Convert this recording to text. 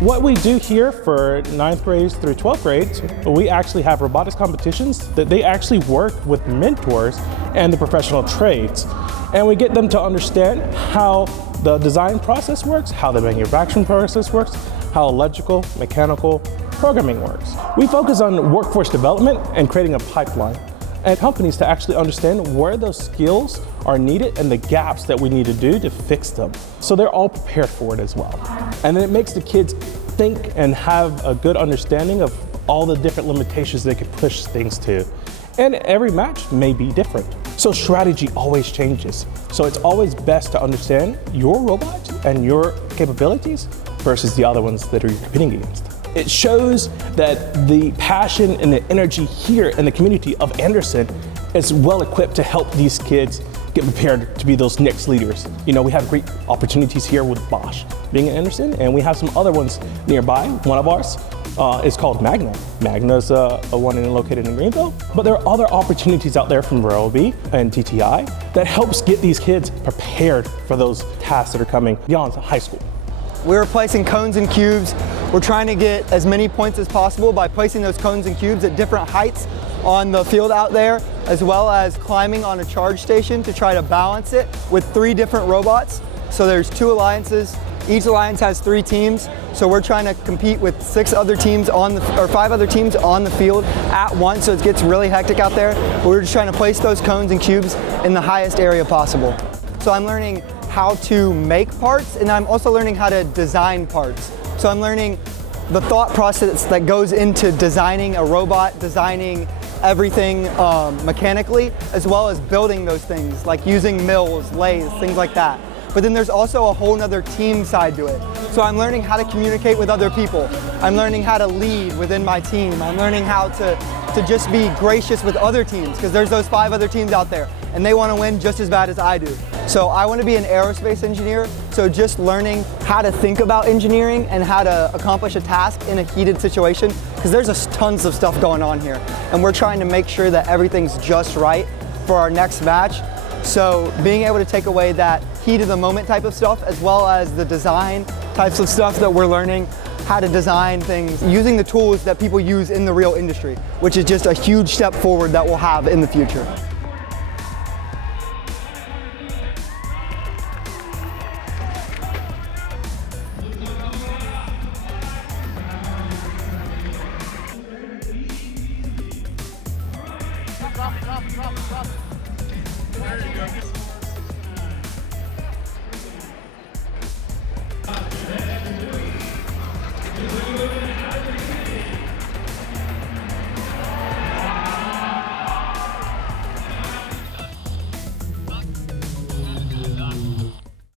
What we do here for 9th grades through 12th grades, we actually have robotics competitions that they actually work with mentors and the professional trades. And we get them to understand how the design process works, how the manufacturing process works, how electrical, mechanical, programming works. We focus on workforce development and creating a pipeline and companies to actually understand where those skills are needed and the gaps that we need to do to fix them. So they're all prepared for it as well. And then it makes the kids think and have a good understanding of all the different limitations they could push things to. And every match may be different. So strategy always changes. So it's always best to understand your robot and your capabilities versus the other ones that you're competing against. It shows that the passion and the energy here in the community of Anderson is well equipped to help these kids get prepared to be those next leaders. You know, we have great opportunities here with Bosch being in Anderson, and we have some other ones nearby. One of ours is called Magna. Magna's a one located in Greenville, but there are other opportunities out there from Ryobi and TTI that helps get these kids prepared for those tasks that are coming beyond high school. We're placing cones and cubes. We're trying to get as many points as possible by placing those cones and cubes at different heights on the field out there, as well as climbing on a charge station to try to balance it with 3 different robots. So there's 2 alliances. Each alliance has 3 teams. So we're trying to compete with 5 other teams on the field at once. So it gets really hectic out there. But we're just trying to place those cones and cubes in the highest area possible. So I'm learning how to make parts, and I'm also learning how to design parts. So I'm learning the thought process that goes into designing a robot, designing everything mechanically, as well as building those things, like using mills, lathes, things like that. But then there's also a whole nother team side to it. So I'm learning how to communicate with other people. I'm learning how to lead within my team. I'm learning how to just be gracious with other teams, because there's those 5 other teams out there, and they want to win just as bad as I do. So I want to be an aerospace engineer, so just learning how to think about engineering and how to accomplish a task in a heated situation, because there's tons of stuff going on here, and we're trying to make sure that everything's just right for our next match. So being able to take away that heat of the moment type of stuff, as well as the design types of stuff that we're learning, how to design things using the tools that people use in the real industry, which is just a huge step forward that we'll have in the future. Drop. There you go.